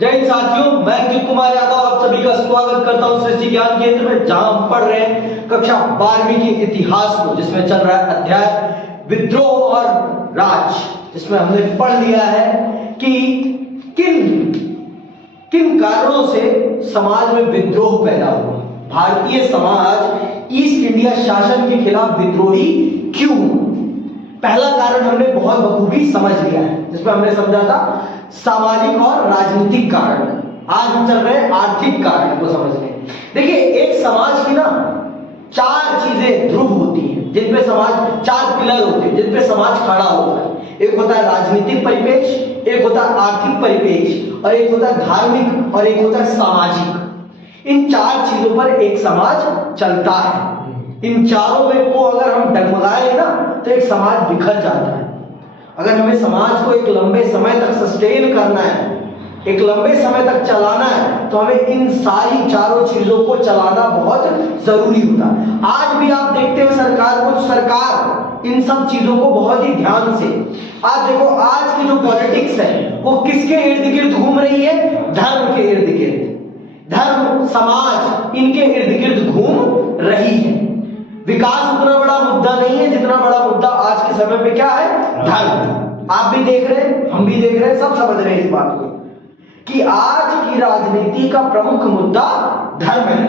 जय हिंद साथियों, मैं अंकित कुमार यादव आप सभी का स्वागत करता हूं सृष्टि ज्ञान केंद्र में, जहां हम पढ़ रहे हैं कक्षा 12वीं के इतिहास को, जिसमें चल रहा है अध्याय विद्रोह और राज। जिसमें हमने पढ़ लिया है कि किन किन कारणों से समाज में विद्रोह पैदा हुआ। भारतीय समाज ईस्ट इंडिया शासन के खिलाफ विद्रोही क्यों? पहला कारण हमने बहुत बखूबी समझ लिया है, जिसमें हमने समझा था सामाजिक और राजनीतिक कारण। आज हम चल रहे हैं आर्थिक कारण को समझने। देखिए, एक समाज की ना चार चीजें ध्रुव होती हैं, जिनपे समाज, चार पिलर होते हैं जिनपे समाज खड़ा होता है। एक होता है राजनीतिक परिपेक्ष, एक होता है आर्थिक परिपेक्ष, और एक होता है धार्मिक, और एक होता है सामाजिक। इन चार चीजों पर एक समाज चलता है। इन चारों में को अगर हम डगमगाए ना तो एक समाज बिखर जाता है। अगर हमें समाज को एक लंबे समय तक सस्टेन करना है, एक लंबे समय तक चलाना है, तो हमें इन सारी चारों चीजों को चलाना बहुत जरूरी होता है। आज भी आप देखते हैं सरकार इन सब चीजों को बहुत ही ध्यान से, आज देखो, आज की जो पॉलिटिक्स है वो किसके इर्द गिर्द घूम रही है? धर्म के इर्द गिर्द। धर्म, समाज, इनके इर्द गिर्द घूम रही है। विकास उतना बड़ा मुद्दा नहीं है जितना बड़ा मुद्दा आज के समय पे क्या है? धर्म। आप भी देख रहे हैं, हम भी देख रहे हैं, सब समझ रहे हैं इस बात को कि आज की राजनीति का प्रमुख मुद्दा धर्म है।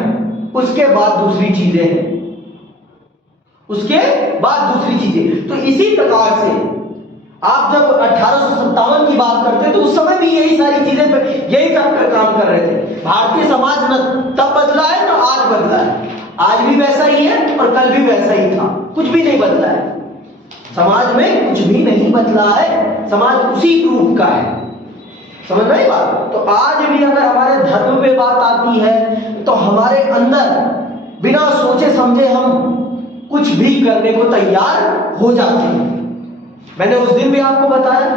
उसके बाद दूसरी चीजें हैं, उसके बाद दूसरी चीजें। तो इसी प्रकार से आप जब 1857 की बात करते हैं तो उस समय भी यही सारी चीजें, यही फैक्टर काम कर रहे थे। भारतीय समाज न तब बदला है न आज बदला है। आज भी वैसा ही है और कल भी वैसा ही था, कुछ भी नहीं बदला है। समाज में कुछ भी नहीं बदला है, समाज उसी रूप का है। समझ रहे बात? तो आज भी अगर हमारे धर्म पे बात आती है तो हमारे अंदर बिना सोचे समझे हम कुछ भी करने को तैयार हो जाते हैं। मैंने उस दिन भी आपको बताया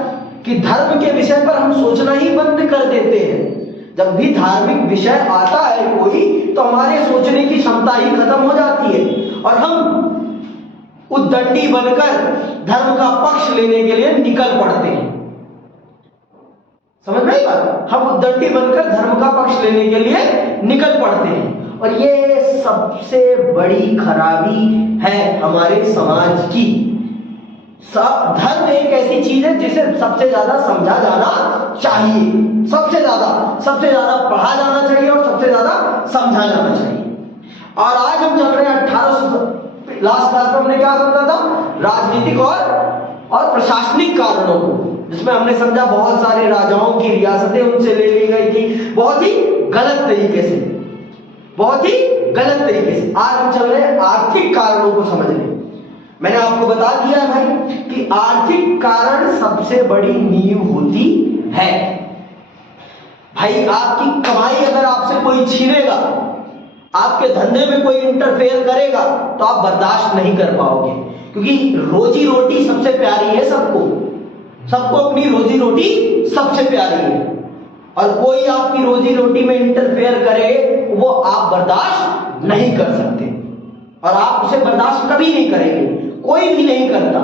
कि धर्म के विषय पर हम सोचना ही बंद कर देते हैं। जब भी धार्मिक विषय आता है कोई, तो हमारे सोचने की क्षमता ही खत्म हो जाती है और हम उद्दंडी बनकर धर्म का पक्ष लेने के लिए निकल पड़ते हैं। समझ रही बात? हम उद्दंडी बनकर धर्म का पक्ष लेने के लिए निकल पड़ते हैं, और ये सबसे बड़ी खराबी है हमारे समाज की। धर्म एक ऐसी चीज है जिसे सबसे ज्यादा समझा जाना चाहिए, सबसे ज्यादा पढ़ा जाना चाहिए और सबसे ज्यादा समझा जाना चाहिए। और आज हम चल रहे हैं 1800, लास्ट क्लास में हमने क्या समझा था? राजनीतिक और प्रशासनिक कारणों को, जिसमें हमने समझा बहुत सारे राजाओं की रियासतें उनसे ले ली गई थी, बहुत ही गलत तरीके से, बहुत ही गलत तरीके से। आज हम चल रहे हैं आर्थिक कारणों को समझने। मैंने आपको बता दिया भाई कि आर्थिक कारण सबसे बड़ी नींव होती है। भाई, आपकी कमाई अगर आपसे कोई छीनेगा, आपके धंधे में कोई इंटरफेयर करेगा, तो आप बर्दाश्त नहीं कर पाओगे, क्योंकि रोजी रोटी सबसे प्यारी है सबको अपनी रोजी रोटी सबसे प्यारी है। और कोई आपकी रोजी रोटी में इंटरफेयर करे, वो आप बर्दाश्त नहीं कर सकते, और आप उसे बर्दाश्त कभी नहीं करेंगे। कोई भी नहीं करता,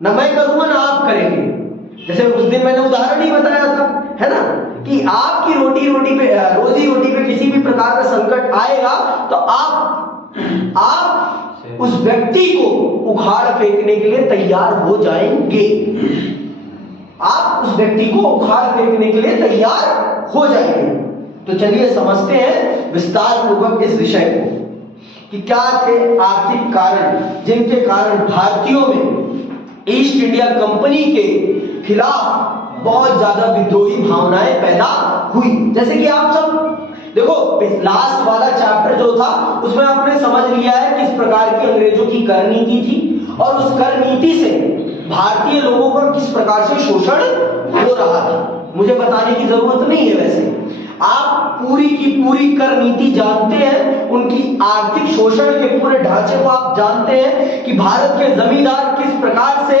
न मैं करूंगा ना आप करेंगे। जैसे उस दिन मैंने उदाहरण ही बताया था, है ना, कि आपकी रोजी रोटी पे किसी भी प्रकार का संकट आएगा तो आप उस व्यक्ति को उखाड़ फेंकने के लिए तैयार हो जाएंगे। आप उस व्यक्ति को उखाड़ फेंकने के लिए तैयार हो जाएंगे। तो चलिए समझते हैं विस्तार पूर्वक इस विषय को कि क्या थे आर्थिक कारण जिनके कारण भारतीयों में ईस्ट इंडिया कंपनी के खिलाफ बहुत ज्यादा विद्रोही भावनाएं पैदा हुई। जैसे कि आप सब देखो, लास्ट वाला चैप्टर जो था उसमें आपने समझ लिया है किस प्रकार की अंग्रेजों की कर नीति थी, और उस कर नीति से भारतीय लोगों का किस प्रकार से शोषण हो रहा था। मुझे बताने की जरूरत नहीं है, वैसे आप पूरी की पूरी कर नीति जानते हैं, उनकी आर्थिक शोषण के पूरे ढांचे को आप जानते हैं कि भारत के जमींदार किस प्रकार से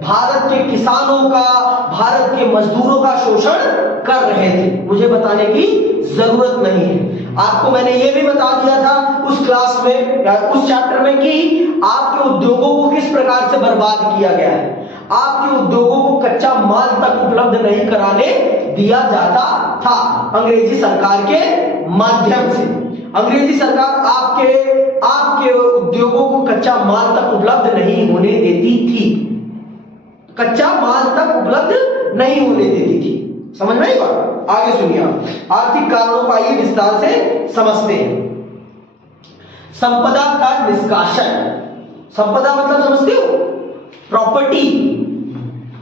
भारत के किसानों का, भारत के मजदूरों का शोषण कर रहे थे। मुझे बताने की जरूरत नहीं है। आपको मैंने ये भी बता दिया था उस क्लास में या उस चैप्टर में कि आपके उद्योगों को किस प्रकार से बर्बाद किया गया है। आपके उद्योगों को कच्चा माल तक उपलब्ध नहीं कराने दिया जाता था अंग्रेजी सरकार के माध्यम से। अंग्रेजी सरकार आपके उद्योगों को कच्चा माल तक उपलब्ध नहीं होने देती थी, कच्चा माल तक उपलब्ध नहीं होने देती थी। समझ में आई बात? आगे सुनिए, आर्थिक कारणों को आइए विस्तार से समझते हैं। संपदा का निष्कासन, संपदा मतलब समझते हो? प्रॉपर्टी।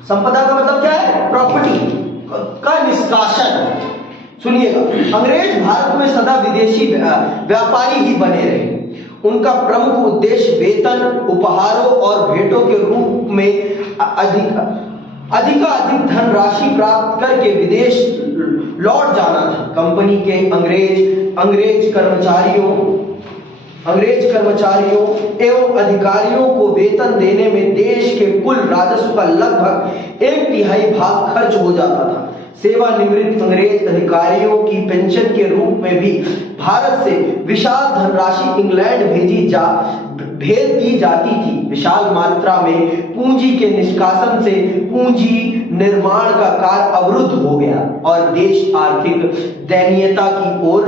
संपदा का मतलब क्या है? प्रॉपर्टी का निष्कासन। सुनिएगा, अंग्रेज भारत में सदा विदेशी व्यापारी ही बने रहे। उनका प्रमुख उद्देश्य वेतन, उपहारों और भेंटों के रूप में अधिकाधिक धनराशि प्राप्त करके विदेश लौट जाना था। कंपनी के अंग्रेज कर्मचारियों एवं अधिकारियों को वेतन देने में देश के कुल राजस्व का लगभग 1/3 भाग खर्च हो जाता था। सेवानिवृत्त अंग्रेज अधिकारियों की पेंशन के रूप में भी भारत से विशाल धनराशि इंग्लैंड भेज दी जाती थी। विशाल मात्रा में पूंजी के निष्कासन से पूंजी निर्माण का कार्य अवरुद्ध हो गया और देश आर्थिक दयनीयता की ओर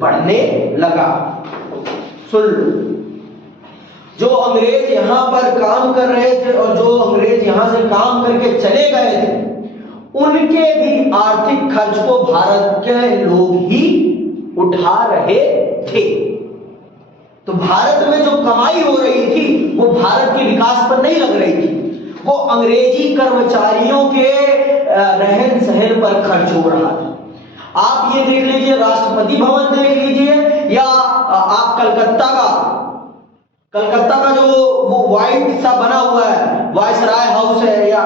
बढ़ने लगा। सुन लो, जो अंग्रेज यहां पर काम कर रहे थे और जो अंग्रेज यहां से काम करके चले गए थे, उनके भी आर्थिक खर्च को भारत के लोग ही उठा रहे थे। तो भारत में जो कमाई हो रही थी वो भारत के विकास पर नहीं लग रही थी, वो अंग्रेजी कर्मचारियों के रहन सहन पर खर्च हो रहा था। आप ये देख लीजिए, राष्ट्रपति भवन देख लीजिए, या आप कलकत्ता का जो वो व्हाइट सा बना हुआ है, वायसराय हाउस है या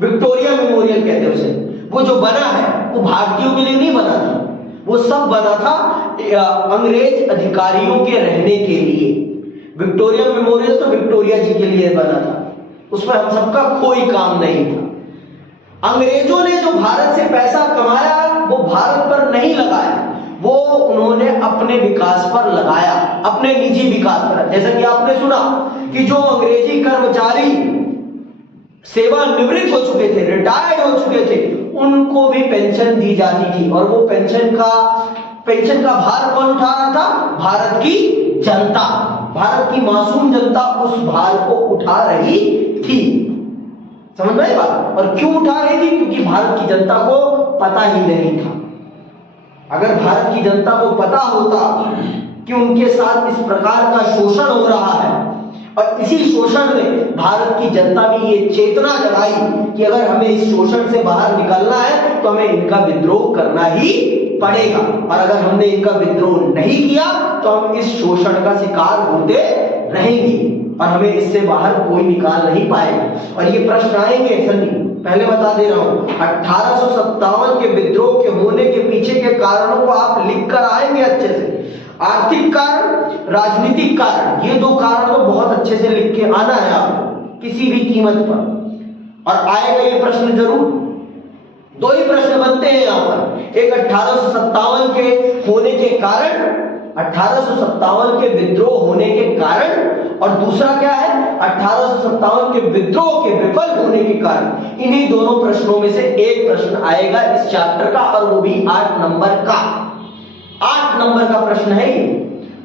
विक्टोरिया मेमोरियल कहते हैं उसे, वो जो बना है वो भारतीयों के लिए नहीं बना था, वो सब बना था अंग्रेज अधिकारियों के रहने के लिए। विक्टोरिया मेमोरियल तो विक्टोरिया जी के लिए बना था, उसमें हम सबका कोई काम नहीं था। अंग्रेजों ने जो भारत से पैसा कमाया वो भारत पर नहीं लगाया, वो उन्होंने अपने विकास पर लगाया, अपने निजी विकास पर। जैसा कि आपने सुना कि जो अंग्रेजी कर्मचारी सेवानिवृत्त हो चुके थे, रिटायर्ड हो चुके थे, उनको भी पेंशन दी जाती थी और वो पेंशन का भार कौन उठा रहा था? भारत की जनता, भारत की मासूम जनता उस भार को उठा रही थी। समझ में आई बात? और क्यों उठा रही थी? क्योंकि भारत की जनता को पता ही नहीं था। अगर भारत की जनता को पता होता कि उनके साथ इस प्रकार का शोषण हो रहा है और इसी शोषण ने भारत की जनता में ये चेतना जगाई कि अगर हमें इस शोषण से बाहर निकलना है तो हमें इनका विद्रोह करना ही पड़ेगा, और अगर हमने इनका विद्रोह नहीं किया तो हम इस शोषण का शिकार होते रहेंगे और हमें इससे बाहर कोई निकाल नहीं पाएगा। और ये प्रश्न आएंगे सनी, पहले बता दे रहा हूं, 1857 के विद्रोह के होने के पीछे के कारणों को आप लिख कर आएंगे अच्छे से। आर्थिक कारण, राजनीतिक कारण, ये 2 कारण तो बहुत अच्छे से लिख के आना है आपको किसी भी कीमत पर, और आएगा ये प्रश्न जरूर। 2 ही प्रश्न बनते हैं यहां पर, एक 1857 के होने के कारण, 1857 के विद्रोह होने के कारण, और दूसरा क्या है? 1857 के विद्रोह के विफल होने के कारण। इन्हीं दोनों प्रश्नों में से एक प्रश्न आएगा इस चैप्टर का, और वो भी 8 नंबर का। 8 नंबर का प्रश्न है ये,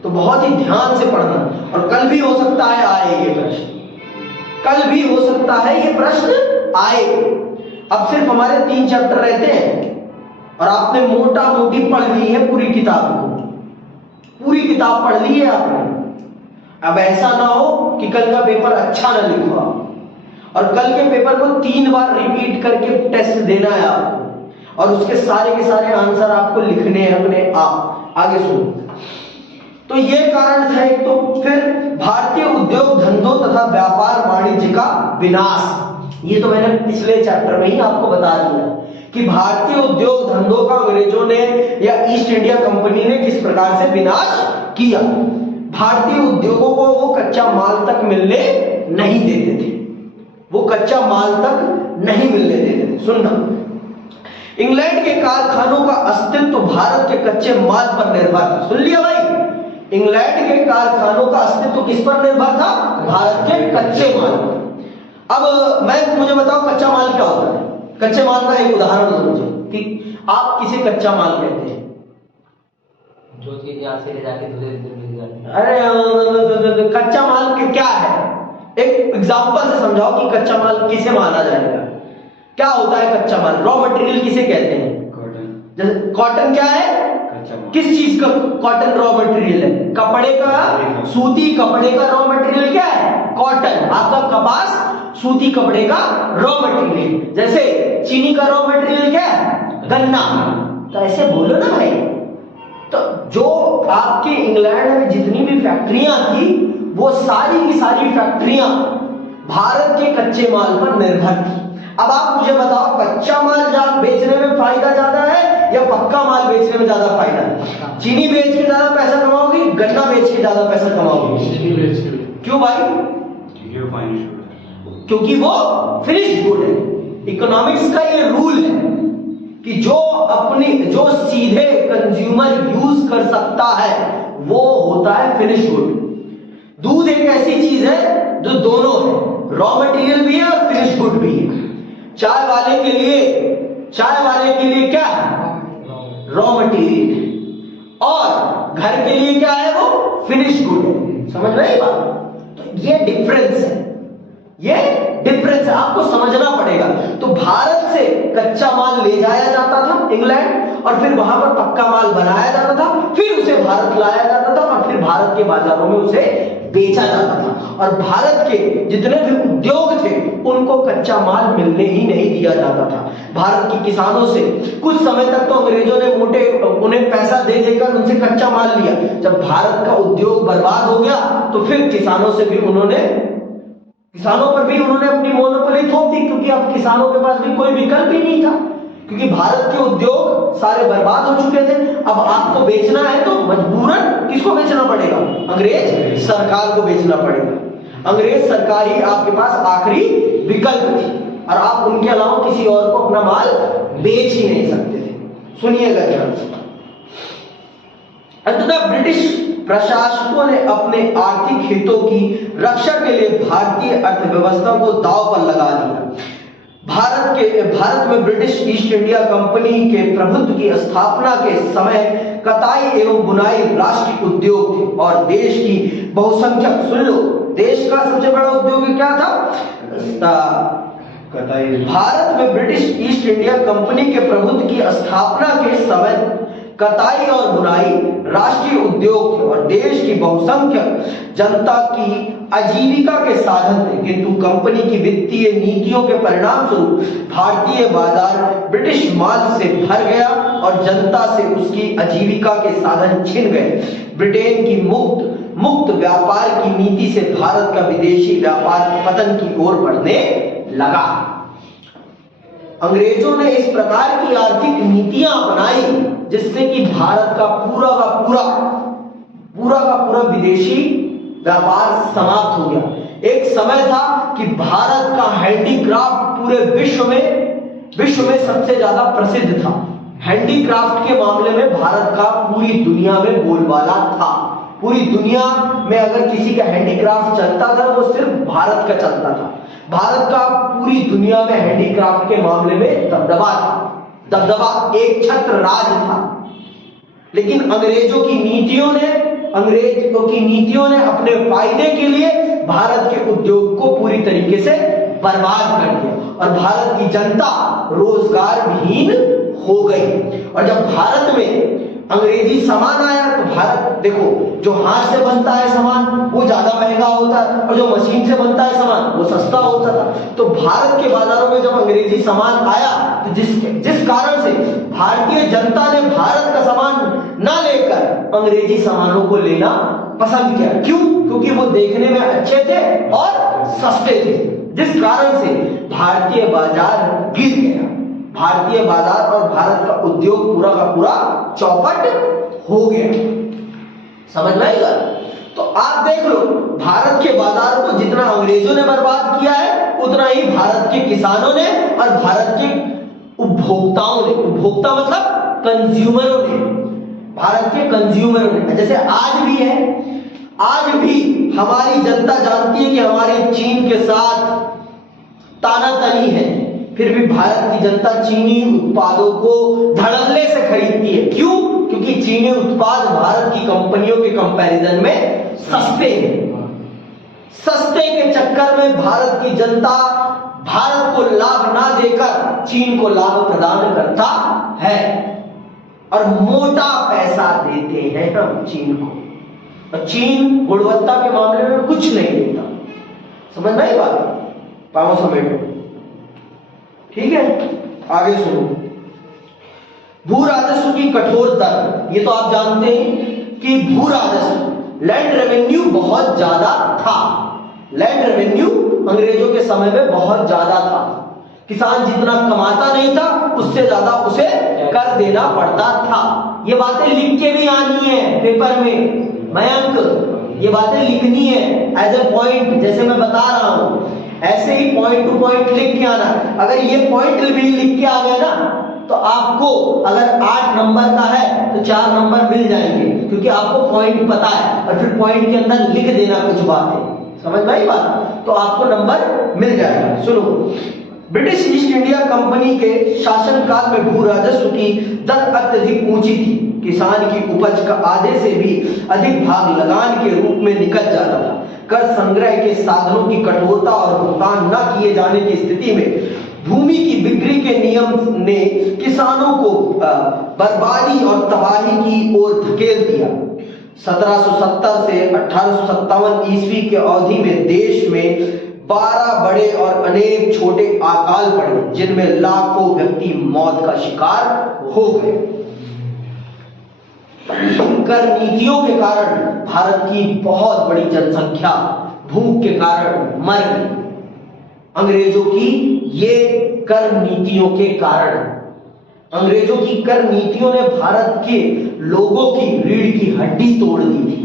तो बहुत ही ध्यान से पढ़ना। और कल भी हो सकता है आए ये प्रश्न, कल भी हो सकता है ये प्रश्न आए। अब सिर्फ हमारे 3 चैप्टर रहते हैं और आपने मोटा मोटी पढ़ ली है पूरी किताब को, पूरी किताब पढ़ ली है आपने। अब ऐसा ना हो कि कल का पेपर अच्छा ना लिखो और कल के पेपर को 3 बार रिपीट करके टेस्ट देना है आपको, और उसके सारे के सारे आंसर आपको लिखने हैं अपने आप। आगे सुनो, तो ये कारण था एक। तो फिर भारतीय उद्योग धंधों तथा व्यापार वाणिज्य का विनाश, ये तो मैंने पिछले चैप्टर में ही आपको बता दिया कि भारतीय उद्योग धंधों का अंग्रेजों ने या ईस्ट इंडिया कंपनी ने किस प्रकार से विनाश किया। भारतीय उद्योगों को वो कच्चा माल तक मिलने नहीं देते थे, वो कच्चा माल तक नहीं मिलने देते थे। सुनना, इंग्लैंड के कारखानों का अस्तित्व भारत के कच्चे माल पर निर्भर था। सुन लिया भाई, इंग्लैंड के कारखानों का अस्तित्व किस पर निर्भर था? भारत के कच्चे माल पर। अब मुझे बताओ कच्चा माल क्या होता है? कच्चे माल का एक उदाहरण दो मुझे कि आप किसे कच्चा माल कहते हैं? जो चीज यहाँ से ले जाके दूसरे दिन मिल जाती है। अरे कच्चा माल क्या है? एक एग्जांपल से समझाओ कि कच्चा माल किसे माना जाएगा। क्या होता है कच्चा माल? रॉ मटेरियल किसे कहते हैं? कॉटन। जैसे कॉटन क्या है? कच्चा माल। किस चीज का कॉटन रॉ मटेरियल है? कपड़े का, सूती कपड़े का रॉ मटेरियल क्या है? कॉटन। आपका कपास सूती कपड़े का रॉ मटेरियल। जैसे चीनी का रॉ मटेरियल क्या है? गन्ना। तो ऐसे बोलो ना भाई। तो जो आपके इंग्लैंड में जितनी भी फैक्ट्रियां थी वो सारी की सारी फैक्ट्रियां भारत के कच्चे माल पर निर्भर थी। अब आप मुझे बताओ कच्चा माल बेचने में फायदा ज्यादा है या पक्का माल बेचने में ज्यादा फायदा है? चीनी बेच के ज्यादा पैसा कमाओगी, गन्ना बेच के ज्यादा पैसा कमाओगी? क्यों भाई? क्योंकि वो फिनिश गुड है। इकोनॉमिक्स का ये रूल है कि जो सीधे कंज्यूमर यूज कर सकता है वो होता है फिनिश गुड। दूध एक ऐसी चीज है जो दोनों है, रॉ मटेरियल भी है और फिनिश गुड भी है। चाय वाले के लिए क्या है? रॉ मटेरियल है, और घर के लिए क्या है? वो फिनिश गुड है। समझ में आई बात? तो ये डिफरेंस है, आपको समझना पड़ेगा। तो भारत से कच्चा माल ले जाया जाता था इंग्लैंड, और फिर वहां पर पक्का माल बनाया जाता था, फिर उसे भारत लाया जाता था, और फिर भारत के बाजारों में उसे बेचा जाता था। और भारत के जितने भी उद्योग थे उनको कच्चा माल मिलने ही नहीं दिया जाता था। भारत के किसानों से कुछ समय तक तो अंग्रेजों ने उन्हें पैसा दे देकर उनसे कच्चा माल लिया। जब भारत का उद्योग बर्बाद हो गया तो फिर किसानों पर भी उन्होंने अपनी मोनोपोली थोप दी, क्योंकि अब किसानों के पास भी कोई विकल्प ही नहीं था, क्योंकि भारत के उद्योग सारे बर्बाद हो चुके थे। अब आपको बेचना है तो मजबूरन किसको बेचना पड़ेगा? अंग्रेज सरकार को बेचना पड़ेगा। अंग्रेज सरकार ही आपके पास आखिरी विकल्प थी, और आप उनके अलावा किसी और को अपना माल बेच ही नहीं सकते थे। सुनिएगा ध्यान से। अंततः ब्रिटिश प्रशासकों ने अपने आर्थिक हितों की रक्षा के लिए भारतीय अर्थव्यवस्था को दांव पर लगा दिया। भारत में ब्रिटिश ईस्ट इंडिया कंपनी के प्रभुत्व की स्थापना के समय कताई एवं बुनाई राष्ट्रीय उद्योग थे, और देश की बहुसंख्यक, सुन लो, देश का सबसे बड़ा उद्योग क्या था? कताई। भारत में ब्रिटिश ईस्ट इंडिया कंपनी के प्रभुत्व की स्थापना के समय कताई और बुनाई राष्ट्रीय उद्योग थे, और देश की बहुसंख्यक जनता की आजीविका के साधन थे। किंतु कंपनी की वित्तीय नीतियों के परिणाम स्वरूप भारतीय बाजार ब्रिटिश माल से भर गया और जनता से उसकी आजीविका के साधन छिन गए। ब्रिटेन की मुक्त व्यापार की नीति से भारत का विदेशी व्यापार पतन की ओर बढ़ने लगा। अंग्रेजों ने इस प्रकार की आर्थिक नीतियां अपनाई जिससे कि भारत का पूरा का पूरा विदेशी व्यापार समाप्त हो गया। एक समय था कि भारत का हैंडीक्राफ्ट पूरे विश्व में सबसे ज्यादा प्रसिद्ध था। हैंडीक्राफ्ट के मामले में भारत का पूरी दुनिया में बोलबाला था। पूरी दुनिया में अगर किसी का हैंडीक्राफ्ट चलता था वो सिर्फ भारत का चलता था। भारत का पूरी दुनिया में हैंडीक्राफ्ट के मामले में दबदबा एक छत्र राज था। लेकिन अंग्रेजों की नीतियों ने अपने फायदे के लिए भारत के उद्योग को पूरी तरीके से बर्बाद कर दिया, और भारत की जनता रोजगार विहीन हो गई। और जब भारत में अंग्रेजी सामान आया तो भारत, देखो, जो हाथ से बनता है सामान वो ज्यादा महंगा होता है, और जो मशीन से बनता है सामान वो सस्ता होता था। तो भारत के बाजारों में जब अंग्रेजी सामान आया तो जिस कारण से भारतीय जनता ने भारत का सामान ना लेकर अंग्रेजी सामानों को लेना पसंद किया। क्यों? क्योंकि वो देखने में अच्छे थे और सस्ते थे, जिस कारण से भारतीय बाजार गिर गया। भारतीय बाजार और भारत का उद्योग पूरा का पूरा चौपट हो गया। समझ में आएगा? तो आप देख लो, भारत के बाजार को जितना अंग्रेजों ने बर्बाद किया है उतना ही भारत के किसानों ने और भारत के उपभोक्ताओं ने, उपभोक्ता मतलब कंज्यूमरों ने, भारत के कंज्यूमरों ने, जैसे आज भी है, आज भी हमारी जनता जानती है कि हमारे चीन के साथ तानातनी है, फिर भी भारत की जनता चीनी उत्पादों को धड़ल्ले से खरीदती है। क्यों? क्योंकि चीनी उत्पाद भारत की कंपनियों के कंपैरिजन में सस्ते हैं। सस्ते के चक्कर में भारत की जनता भारत को लाभ ना देकर चीन को लाभ प्रदान करता है और मोटा पैसा देते हैं हम चीन को, और चीन गुणवत्ता के मामले में कुछ नहीं देता। समझ में आई बात? पाओ समेटो, ठीक है। आगे सुनो, भू राजस्व की कठोर दर। ये तो आप जानते हैं कि भू राजस्व, लैंड रेवेन्यू बहुत ज्यादा था। लैंड रेवेन्यू अंग्रेजों के समय में बहुत ज्यादा था। किसान जितना कमाता नहीं था उससे ज्यादा उसे कर देना पड़ता था। ये बातें लिख के भी आनी है पेपर में, मयंक, ये बातें लिखनी है एज ए पॉइंट, जैसे मैं बता रहा हूं ऐसे ही पॉइंट टू पॉइंट लिख के आना। अगर ये पॉइंट भी लिख के आ गए ना तो आपको अगर 8 नंबर का है तो 4 नंबर मिल जाएंगे, क्योंकि आपको पॉइंट पता है और फिर पॉइंट के अंदर लिख देना कुछ बातें। समझ में आई बात? तो आपको नंबर मिल जाएगा। सुनो, ब्रिटिश ईस्ट इंडिया कंपनी के शासनकाल में भू राजस्व की दर अत्यधिक ऊंची थी। किसान की उपज का आधे से भी अधिक भाग लगान के रूप में निकल जाता था। कर संग्रह के साधनों की कठोरता और भुगतान न किए जाने की स्थिति में भूमि की बिक्री के नियम ने किसानों को बर्बादी और तबाही की ओर धकेल दिया। 1770 से 1857 ईस्वी के अवधि में देश में 12 बड़े और अनेक छोटे अकाल पड़े, जिनमें लाखों व्यक्ति मौत का शिकार हो गए। कर नीतियों के कारण भारत की बहुत बड़ी जनसंख्या भूख के कारण मर गई। अंग्रेजों की ये कर नीतियों के कारण, अंग्रेजों की कर नीतियों ने भारत के लोगों की रीढ़ की हड्डी तोड़ दी थी।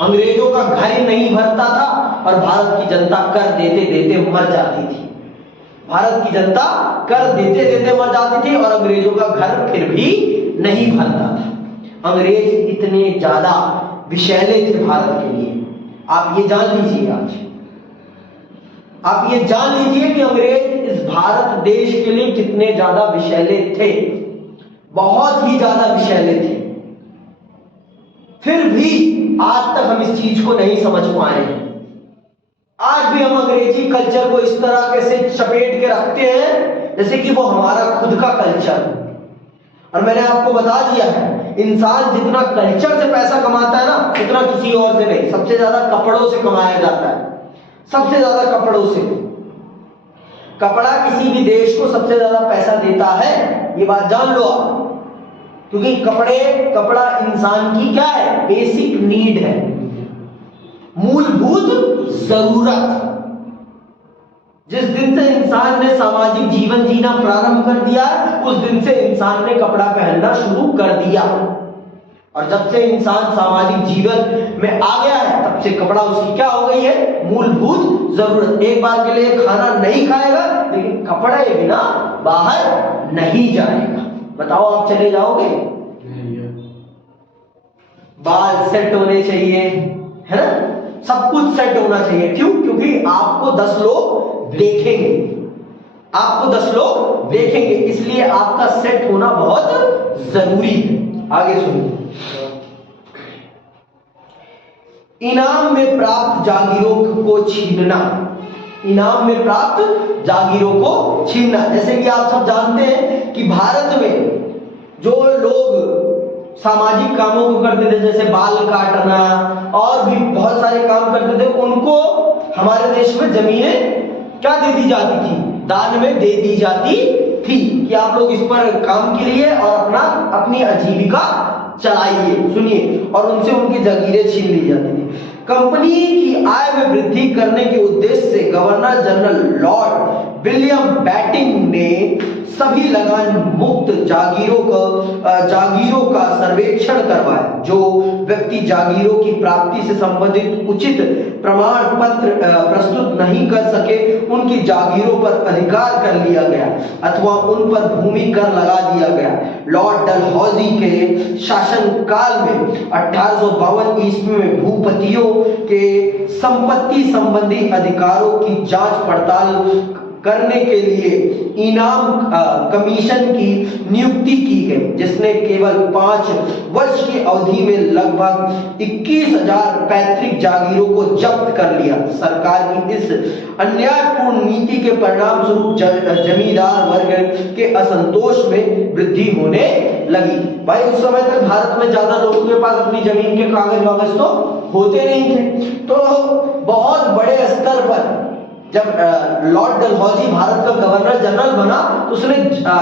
अंग्रेजों का घर नहीं भरता था और भारत की जनता कर देते देते मर जाती थी। भारत की जनता कर देते देते मर जाती थी और अंग्रेजों का घर फिर भी नहीं भरता था। अंग्रेज इतने ज्यादा विषैले थे भारत के लिए। आप ये जान लीजिए, आज आप ये जान लीजिए कि अंग्रेज इस भारत देश के लिए कितने ज्यादा विषैले थे, बहुत ही ज्यादा विषैले थे। फिर भी आज तक हम इस चीज को नहीं समझ पाए हैं। आज भी हम अंग्रेजी कल्चर को इस तरह से चपेट के रखते हैं जैसे कि वो हमारा खुद का कल्चर। और मैंने आपको बता दिया है, इंसान जितना कल्चर से पैसा कमाता है ना, उतना किसी और से नहीं। सबसे ज्यादा कपड़ों से कमाया जाता है, सबसे ज्यादा कपड़ों से। कपड़ा किसी भी देश को सबसे ज्यादा पैसा देता है, ये बात जान लो आप। क्योंकि कपड़ा इंसान की क्या है? बेसिक नीड है, मूलभूत जरूरत। जिस दिन से इंसान ने सामाजिक जीवन जीना प्रारंभ कर दिया, उस दिन से इंसान ने कपड़ा पहनना शुरू कर दिया। और जब से इंसान सामाजिक जीवन में आ गया है, तब से कपड़ा उसकी क्या हो गई है? मूलभूत जरूरत। एक बार के लिए खाना नहीं खाएगा, लेकिन कपड़े बिना बाहर नहीं जाएगा। बताओ, आप चले जाओगे? बाल सेट होने चाहिए, है ना? सब कुछ सेट होना चाहिए। क्यों? क्योंकि आपको 10 लोग देखेंगे, आपको 10 लोग देखेंगे, इसलिए आपका सेट होना बहुत जरूरी है। आगे सुनिए, इनाम में प्राप्त जागीरों को छीनना। इनाम में प्राप्त जागीरों को छीनना, जैसे कि आप सब जानते हैं कि भारत में जो लोग सामाजिक कामों को करते थे, जैसे बाल काटना और भी बहुत सारे काम करते थे, उनको हमारे देश में जमीनें क्या दे दी जाती थी? दान में दे दी जाती थी कि आप लोग इस पर काम कीजिए और अपनी आजीविका चलाइए। सुनिए, और उनसे उनकी जागीरें छीन ली जाती थी। कंपनी की आय में वृद्धि करने के उद्देश्य से governor general Lord William batting ने सभी लगान मुक्त जागीरों का सर्वेक्षण करवाया। जो व्यक्ति जागीरों की प्राप्ति से संबंधित उचित प्रमाण पत्र प्रस्तुत नहीं कर सके, उनकी जागीरों पर अधिकार कर लिया गया अथवा उन पर भूमि कर लगा दिया गया। लॉर्ड डलहौजी के शासनकाल में 1852 ईस्वी में भूपतियों के संपत्ति संबंधी अधिकारों की जांच पड़ताल करने के लिए इनाम कमीशन की नियुक्ति की गई, जिसने केवल 5 वर्ष की अवधि में लगभग 21,000 पैतृक जागीरों को जब्त कर लिया। सरकार की इस अन्यायपूर्ण नीति के परिणाम स्वरूप जमींदार वर्ग के असंतोष में वृद्धि होने लगी। भाई उस समय तक भारत में ज्यादा लोगों के पास अपनी जमीन के कागज वागज तो होते नहीं थे, तो बहुत बड़े स्तर पर जब लॉर्ड डलहौजी भारत का गवर्नर जनरल बना तो उसने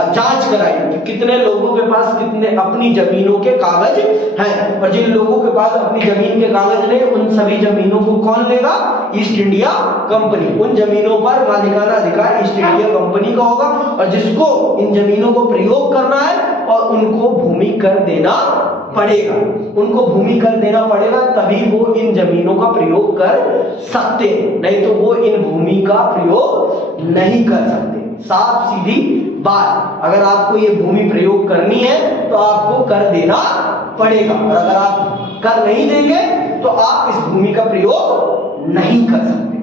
जांच कराई कि कितने लोगों के पास कितने अपनी जमीनों के कागज हैं, और जिन लोगों के पास अपनी जमीन के कागज नहीं, उन सभी जमीनों को कौन लेगा? East India company. उन जमीनों पर मालिकाना अधिकार ईस्ट इंडिया कंपनी का होगा, और जिसको इन जमीनों को प्रयोग करना है और उनको भूमि कर देना पड़ेगा, उनको भूमि कर देना पड़ेगा, तभी वो इन जमीनों का प्रयोग कर सकते, नहीं तो वो इन भूमि का प्रयोग नहीं कर सकते। साफ सीधी बात, अगर आपको ये भूमि प्रयोग करनी है तो आपको कर देना पड़ेगा, और अगर आप कर नहीं देंगे तो आप इस भूमि का प्रयोग नहीं कर सकते,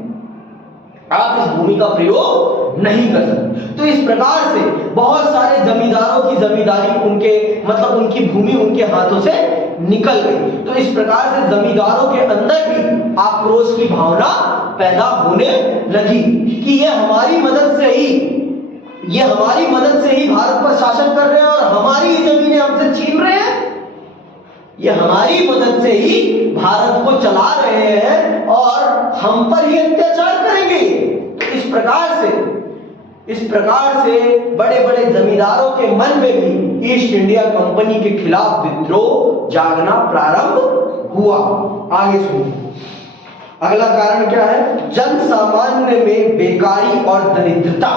आप इस भूमि का प्रयोग नहीं कर सकते। तो इस प्रकार से बहुत सारे जमींदारों की जमींदारी उनकी भूमि उनके हाथों से निकल गई। तो इस प्रकार से जमींदारों के अंदर भी आक्रोश की भावना पैदा होने लगी कि ये हमारी मदद से ही भारत पर शासन कर रहे हैं और हमारी ही जमीनें हमसे छीन रहे हैं, ये हमारी मदद से ही भारत को चला रहे हैं और हम पर ही अत्याचार करेंगे। तो इस प्रकार से बड़े बड़े जमींदारों के मन में भी ईस्ट इंडिया कंपनी के खिलाफ विद्रोह जागना प्रारंभ हुआ। आगे सुनिए, अगला कारण क्या है? जन सामान्य में बेकारी और दरिद्रता।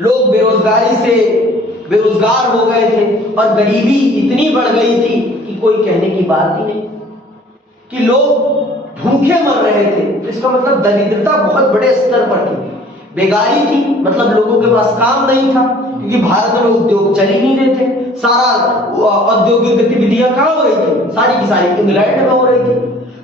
लोग बेरोजगारी से बेरोजगार हो गए थे और गरीबी इतनी बढ़ गई थी कि कोई कहने की बात ही नहीं, कि लोग भूखे मर रहे थे। इसका मतलब दरिद्रता बहुत बड़े स्तर पर थी। बेकारी थी, मतलब लोगों के पास काम नहीं था, क्योंकि भारत में उद्योग चल ही नहीं रहे थे। सारा औद्योगिक गतिविधियां कहां हो रही थी? सारी की सारी इंग्लैंड में हो रही थी।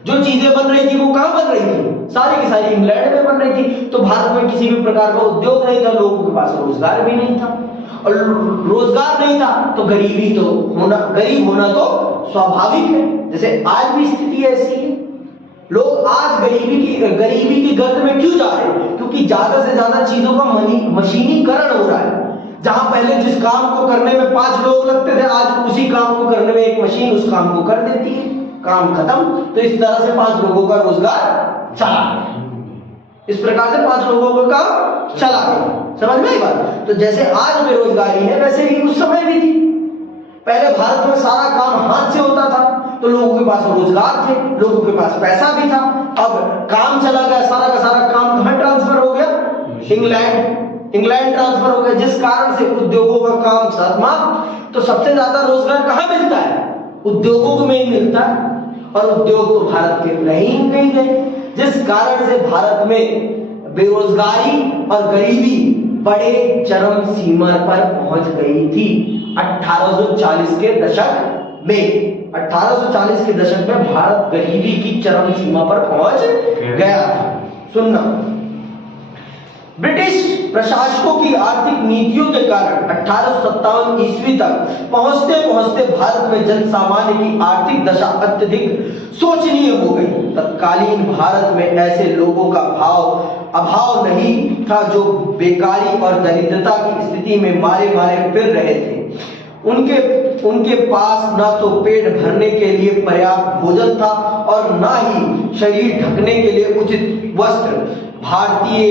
जो चीजें बन रही थी वो कहां बन रही थी? सारी की सारी इंग्लैंड में बन रही थी। तो भारत में किसी भी प्रकार का उद्योग नहीं था, लोगों के पास रोजगार भी नहीं था, और रोजगार नहीं था तो गरीब होना तो स्वाभाविक है। जैसे आज भी स्थिति ऐसी है, लोग आज गरीबी की गर्त में क्यों जा रहे हैं? क्योंकि ज्यादा से ज्यादा चीजों का मशीनीकरण हो रहा है। जहां पहले जिस काम को करने में 5 लोग लगते थे, आज उसी काम को करने में एक मशीन उस काम को कर देती है, काम खत्म। तो इस तरह से 5 लोगों का रोजगार चला गया, इस प्रकार से 5 लोगों का काम चला गया। समझ में आई बात? तो जैसे आज बेरोजगारी है, वैसे ही उस समय भी थी। पहले भारत में सारा काम हाथ से होता था, तो लोगों के पास रोजगार थे, लोगों के पास पैसा भी था। अब काम चला गया, सारा का सारा काम कहां ट्रांसफर हो गया? इंग्लैंड ट्रांसफर हो गया, जिस कारण से उद्योगों का काम समाप्त। तो सबसे ज्यादा रोजगार कहां मिलता है? उद्योगों में ही मिलता है, और उद्योग तो भारत के रह ही नहीं गए, जिस कारण से भारत में बेरोजगारी और गरीबी बड़े चरम सीमा पर पहुंच गई थी। 1840 के दशक में भारत गरीबी की चरम सीमा पर पहुंच गया था। सुनना, ब्रिटिश प्रशासकों की आर्थिक नीतियों के कारण 1857 ईस्वी तक पहुंचते पहुंचते भारत में जन सामान्य की आर्थिक दशा अत्यधिक शोचनीय हो गई। तत्कालीन भारत में ऐसे लोगों का अभाव नहीं था जो बेकारी और दरिद्रता की स्थिति में मारे फिर रहे थे। उनके पास ना तो पेट भरने के लिए पर्याप्त भोजन था और ना ही शरीर ढकने के लिए उचित वस्त्र। भारतीय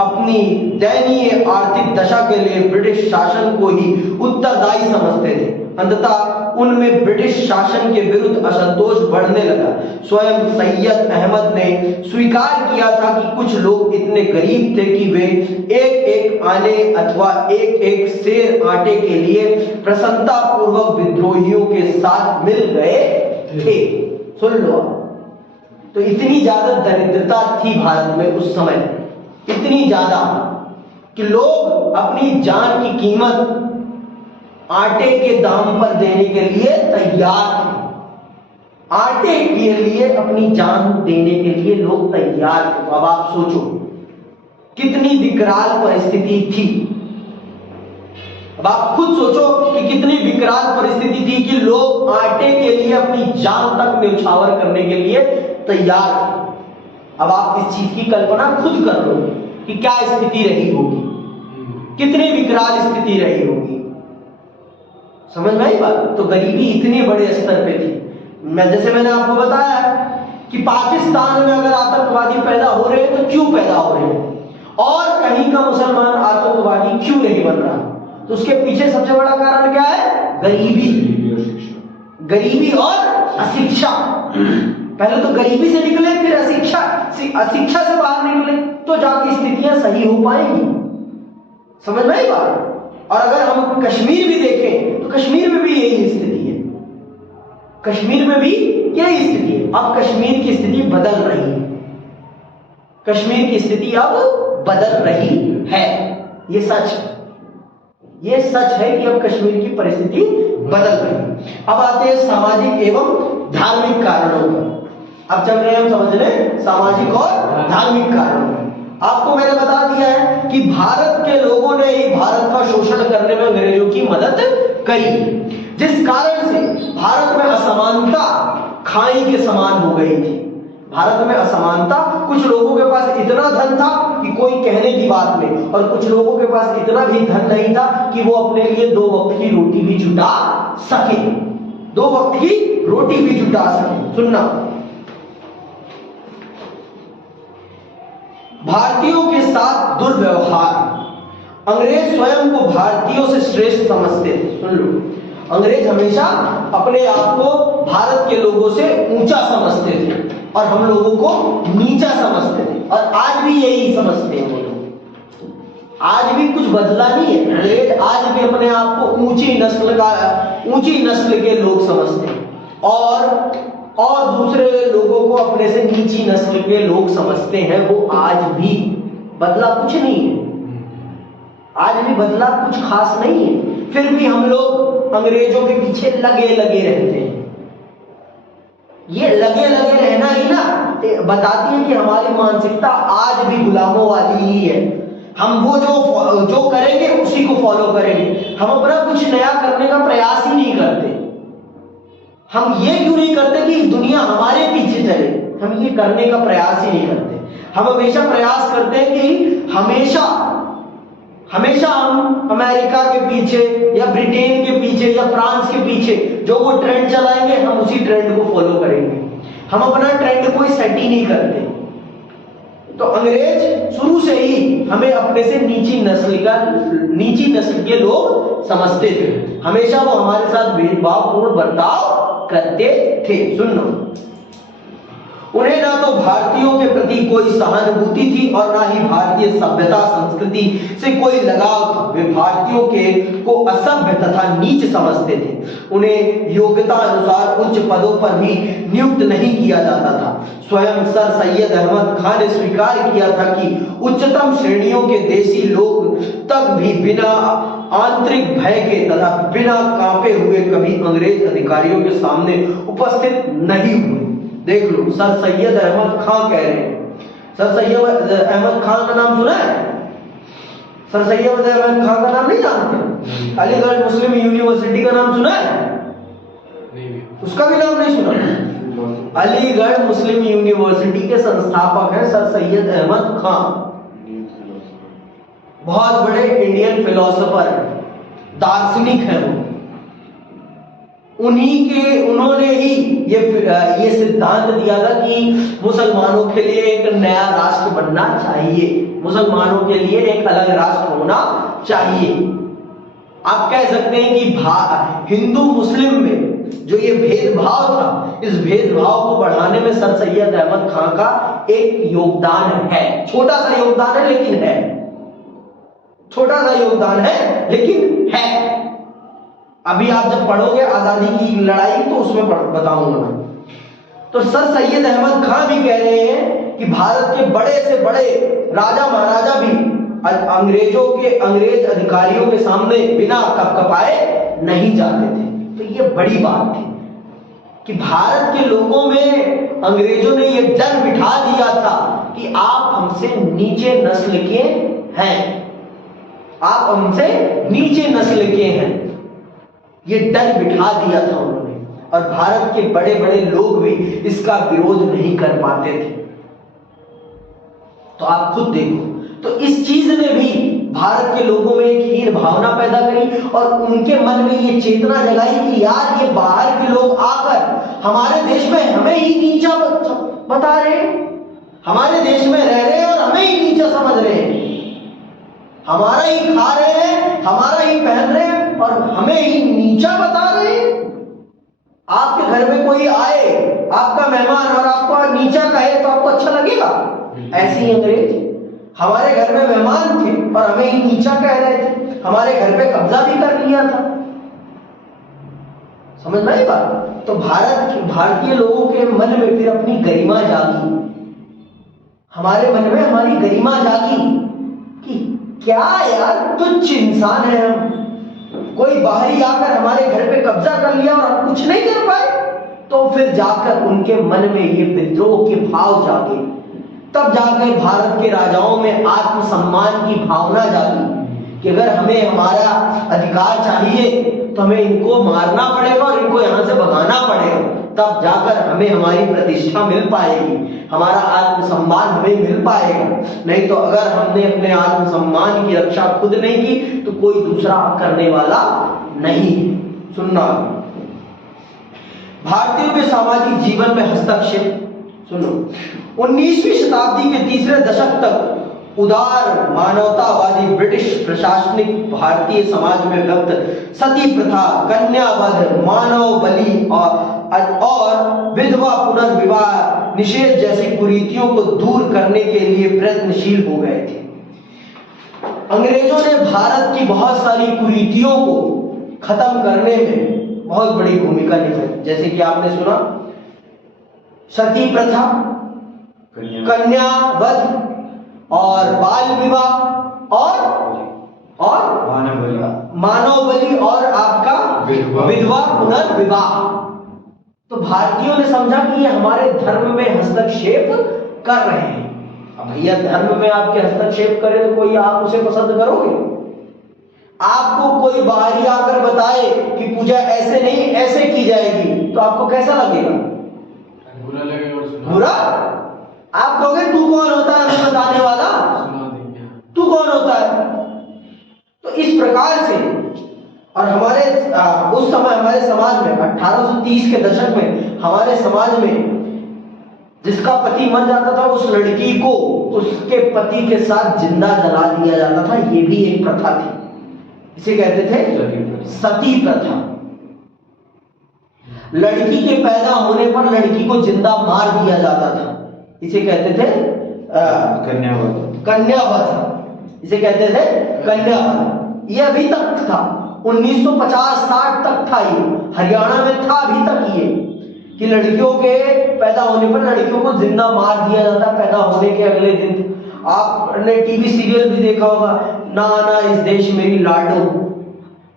अपनी दयनीय आर्थिक दशा के लिए ब्रिटिश शासन को ही उत्तरदायी समझते थे। अंततः उनमें ब्रिटिश शासन के विरुद्ध असंतोष बढ़ने लगा। स्वयं सैयद अहमद ने स्वीकार किया था कि कुछ लोग इतने गरीब थे कि वे एक एक आने अथवा एक एक सेर आटे के लिए प्रसन्नता पूर्वक विद्रोहियों के साथ मिल गए थे। सुन लो, तो इतनी ज्यादा दरिद्रता थी भारत में उस समय, इतनी ज्यादा कि लोग अपनी जान की कीमत आटे के दाम पर देने के लिए तैयार थे। आटे के लिए अपनी जान देने के लिए लोग तैयार थे। तो अब आप सोचो कितनी विकराल परिस्थिति थी। अब आप खुद सोचो कि कितनी विकराल परिस्थिति थी कि लोग आटे के लिए अपनी जान तक न्यौछावर करने के लिए तैयार थे। अब आप इस चीज की कल्पना खुद कर लो कि क्या स्थिति रही होगी, कितनी विकराल स्थिति रही होगी। समझ में आई बात? तो गरीबी इतने बड़े स्तर पे थी। जैसे मैंने आपको बताया कि पाकिस्तान में अगर आतंकवादी पैदा हो रहे हैं तो क्यों पैदा हो रहे हैं, और कहीं का मुसलमान आतंकवादी क्यों नहीं बन रहा, तो उसके पीछे सबसे बड़ा कारण क्या है? गरीबी, गरीबी और अशिक्षा। पहले तो गरीबी से निकले, फिर अशिक्षा से बाहर निकले, तो जाके स्थितियां सही हो पाएंगी। समझ में आई बात? और अगर हम कश्मीर भी देखें तो कश्मीर में भी यही स्थिति है, कश्मीर में भी यही स्थिति है। अब कश्मीर की स्थिति बदल रही है, कश्मीर की स्थिति अब बदल रही है। ये सच है, ये सच है कि अब कश्मीर की परिस्थिति बदल रही है। अब आते हैं सामाजिक एवं धार्मिक कारणों पर। अब चल रहे हैं हम समझने सामाजिक और धार्मिक कारणों पर। आपको मैंने बता दिया है कि भारत के लोगों ने ही भारत का शोषण करने में अंग्रेजों की मदद करी, जिस कारण से भारत में असमानता खाई के समान हो गई थी। भारत में असमानता, कुछ लोगों के पास इतना धन था कि कोई कहने की बात नहीं, और कुछ लोगों के पास इतना भी धन नहीं था कि वो अपने लिए 2 वक्त की रोटी भी जुटा सके, 2 वक्त की रोटी भी जुटा सके। सुनना, भारतीयों के साथ दुर्व्यवहार। अंग्रेज स्वयं को भारतीयों से श्रेष्ठ समझते थे। सुन लो, अंग्रेज हमेशा अपने आप को भारत के लोगों से ऊंचा समझते थे और हम लोगों को नीचा समझते थे, और आज भी यही समझते हैं वो लोग। आज भी कुछ बदला नहीं है। अंग्रेज आज भी अपने आप को ऊंची नस्ल के लोग समझते हैं, और दूसरे लोगों को अपने से नीची नस्ल के लोग समझते हैं। वो आज भी बदला कुछ नहीं है, आज भी बदला कुछ खास नहीं है। फिर भी हम लोग अंग्रेजों के पीछे लगे रहते हैं। ये लगे रहना ही ना बताती है कि हमारी मानसिकता आज भी गुलामों वाली ही है। हम वो जो करेंगे उसी को फॉलो करेंगे। हम अपना कुछ नया करने का प्रयास ही नहीं करते। हम ये क्यों नहीं करते कि दुनिया हमारे पीछे चले, हम ये करने का प्रयास ही नहीं करते। हम हमेशा प्रयास करते हैं कि हमेशा हम अमेरिका के पीछे या ब्रिटेन के पीछे या फ्रांस के पीछे जो वो ट्रेंड चलाएंगे हम उसी ट्रेंड को फॉलो करेंगे। हम अपना ट्रेंड कोई सेट ही नहीं करते। तो अंग्रेज शुरू से ही हमें अपने से नीची नस्ल के लोग समझते थे। हमेशा वो हमारे साथ भेदभावपूर्ण बर्ताव करते थे। सुन लो, उन्हें ना तो भारतीयों के प्रति कोई सहानुभूति थी और ना ही भारतीय सभ्यता संस्कृति से कोई लगाव था। वे भारतीयों को असभ्य तथा नीच समझते थे। उन्हें योग्यता अनुसार उच्च पदों पर भी नियुक्त नहीं किया जाता था। स्वयं सर सैयद अहमद खान ने स्वीकार किया था कि उच्चतम श्रेणियों के देसी लोग तक भी बिना आंतरिक भय के तथा बिना कांपे हुए कभी अंग्रेज अधिकारियों के सामने उपस्थित नहीं हुए। देख लो, सर सैयद अहमद खान कह रहे हैं। सर सैयद अहमद खान का नाम सुना है? सर सैयद अहमद खान का नाम नहीं जानते? अलीगढ़ मुस्लिम यूनिवर्सिटी का नाम सुना है? उसका भी नाम नहीं सुना? अलीगढ़ मुस्लिम यूनिवर्सिटी के संस्थापक हैं सर सैयद अहमद खान। बहुत बड़े इंडियन फिलोसोफर, दार्शनिक हैं वो। उन्होंने ही ये सिद्धांत दिया था कि मुसलमानों के लिए एक नया राष्ट्र बनना चाहिए, मुसलमानों के लिए एक अलग राष्ट्र होना चाहिए। आप कह सकते हैं कि हिंदू मुस्लिम में जो ये भेदभाव था, इस भेदभाव को बढ़ाने में सर सैयद अहमद खान का एक योगदान है। छोटा सा योगदान है लेकिन है, छोटा सा योगदान है लेकिन है। अभी आप जब पढ़ोगे आजादी की लड़ाई तो उसमें बताऊंगा मैं। तो सर सैयद अहमद खान भी कह रहे हैं कि भारत के बड़े से बड़े राजा महाराजा भी अंग्रेज अधिकारियों के सामने बिना कपकपाए नहीं जाते थे। तो ये बड़ी बात थी कि भारत के लोगों में अंग्रेजों ने ये डर बिठा दिया था कि आप हमसे नीचे नस्ल के हैं, आप हमसे नीचे नस्ल के हैं, ये डर बिठा दिया था उन्होंने। और भारत के बड़े बड़े लोग भी इसका विरोध नहीं कर पाते थे। तो आप खुद देखो, तो इस चीज ने भी भारत के लोगों में एक हीन भावना पैदा करी और उनके मन में ये चेतना जगाई कि यार ये बाहर के लोग आकर हमारे देश में हमें ही नीचा बता रहे हैं, हमारे देश में रह रहे हैं और हमें ही नीचा समझ रहे हैं, हमारा ही खा रहे हैं, हमारा ही पहन रहे हैं और हमें ही नीचा बता रहे हैं। आपके घर में कोई आए, आपका मेहमान, और आपको नीचा कहे तो आपको अच्छा लगेगा? ऐसे ही अंग्रेज हमारे घर में मेहमान थे और हमें ही नीचा कह रहे थे, हमारे घर पे कब्जा भी कर लिया था। समझ में आई बात? तो भारतीय लोगों के मन में फिर अपनी गरिमा जागी, हमारे मन में हमारी गरिमा जागी कि क्या यार तुच्छ इंसान है हम, कोई बाहरी आकर हमारे घर पे कब्जा कर लिया और हम कुछ नहीं कर पाए। तो फिर जाकर उनके मन में ये विद्रोह के भाव जागे, तब जाकर भारत के राजाओं में आत्मसम्मान की भावना जागी कि अगर हमें हमारा अधिकार चाहिए तो हमें इनको मारना पड़ेगा और इनको यहां से भगाना पड़ेगा, तब जाकर हमें हमारी प्रतिष्ठा मिल पाएगी, हमारा आत्मसम्मान हमें मिल पाएगा। नहीं तो अगर हमने अपने आत्मसम्मान की रक्षा खुद नहीं की तो कोई दूसरा करने वाला नहीं। सुनना, भारतीयों के सामाजिक जीवन में हस्तक्षेप सुनो। 19वीं शताब्दी के तीसरे दशक तक उदार मानवतावादी ब्रिटिश प्रशासनिक भारतीय समाज में व्यक्त सती प्रथा, कन्यावध, मानव बलि और विधवा पुनर्विवाह निषेध जैसी कुरीतियों को दूर करने के लिए प्रयत्नशील हो गए थे। अंग्रेजों ने भारत की बहुत सारी कुरीतियों को खत्म करने में बहुत बड़ी भूमिका निभाई। जैसे कि आपने सुना सती प्रथा, कन्यावध और बाल विवाह और मानव बलि और आपका विधवा पुनर्विवाह। तो भारतीयों ने समझा कि ये हमारे धर्म में हस्तक्षेप कर रहे हैं। अब भैया धर्म में आपके हस्तक्षेप करे तो कोई आप उसे पसंद करोगे? आपको कोई बाहरी आकर बताए कि पूजा ऐसे नहीं ऐसे की जाएगी तो आपको कैसा लगेगा? बुरा लगेगा। बुरा? आप कहोगे तू कौन होता है हमें बताने वाला? तू कौन होता है? तो इस प्रकार से, और हमारे उस समय हमारे समाज में 1830 के दशक में हमारे समाज में जिसका पति मर जाता था उस लड़की को उसके पति के साथ जिंदा जला दिया जाता था। ये भी एक प्रथा थी, इसे कहते थे सती प्रथा। लड़की के पैदा होने पर लड़की को जिंदा मार दिया जाता था, इसे कहते थे कन्यावध, इसे कहते थे कन्यावध। ये अभी तक था, 1950-60 तक था, ये हरियाणा में था अभी तक ये कि लड़कियों के पैदा होने पर लड़कियों को जिंदा मार दिया जाता पैदा होने के अगले दिन। आपने टीवी सीरियल भी देखा होगा, ना आना इस देश मेरी लाडो,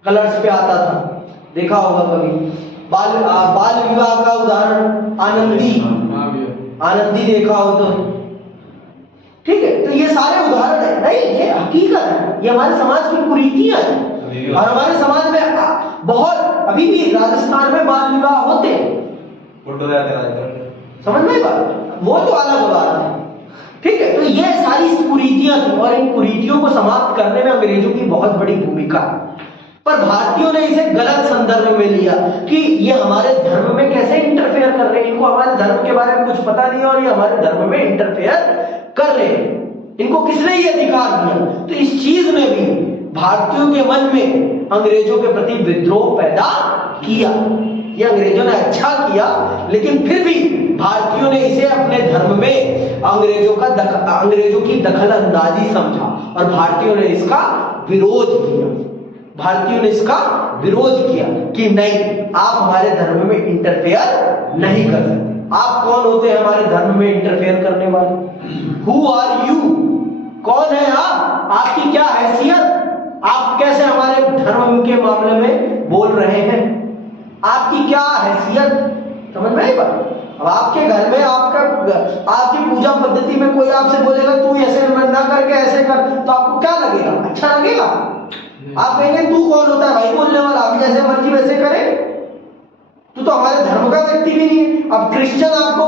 कलर्स पे आता था, देखा होगा कभी। बाल विवाह का उदाहरण आनंदी देखा हो तो ठीक है। तो ये सारे उदाहरण है, नहीं ये हकीकत है, ये हमारे समाज की कुरीतियां हैं। और हमारे समाज में बहुत अभी भी राजस्थान में बाल विवाह होते हैं, समझ में बात, वो तो अलग बात है, ठीक है। तो ये सारी कुरीतियां थी और इन कुरीतियों को समाप्त करने में अंग्रेजों की बहुत बड़ी भूमिका है। पर भारतीयों ने इसे गलत संदर्भ में लिया कि ये हमारे धर्म में कैसे इंटरफेयर कर रहे हैं, इनको हमारे धर्म के बारे में कुछ पता नहीं और ये हमारे धर्म में इंटरफेयर कर रहे हैं, इनको किसने ये अधिकार दिया। तो इस चीज ने भी भारतीयों के मन में अंग्रेजों के प्रति विद्रोह पैदा किया। ये अंग्रेजों ने अच्छा किया, लेकिन फिर भी भारतीयों ने इसे अपने धर्म में अंग्रेजों की दखल अंदाजी समझा और भारतीयों ने इसका विरोध किया। भारतीयों ने इसका विरोध किया कि नहीं, आप हमारे धर्म में इंटरफेयर नहीं कर सकते। आप कौन होते हैं हमारे धर्म में इंटरफेयर करने वाले? Who are you? कौन है आप? आपकी क्या हैसियत? आप कैसे हमारे धर्म के मामले में बोल रहे हैं? आपकी क्या हैसियत? समझ में आई बात? अब आपके घर में आपकी पूजा पद्धति में कोई आपसे बोलेगा तू ऐसे ना करके ऐसे कर, तो आपको क्या लगेगा? अच्छा लगेगा? आप कहेंगे तू कौन होता है भाई बोलने वाला, आप जैसे मर्जी वैसे करे? तू तो हमारे धर्म का व्यक्ति भी नहीं है। अब क्रिश्चियन आपको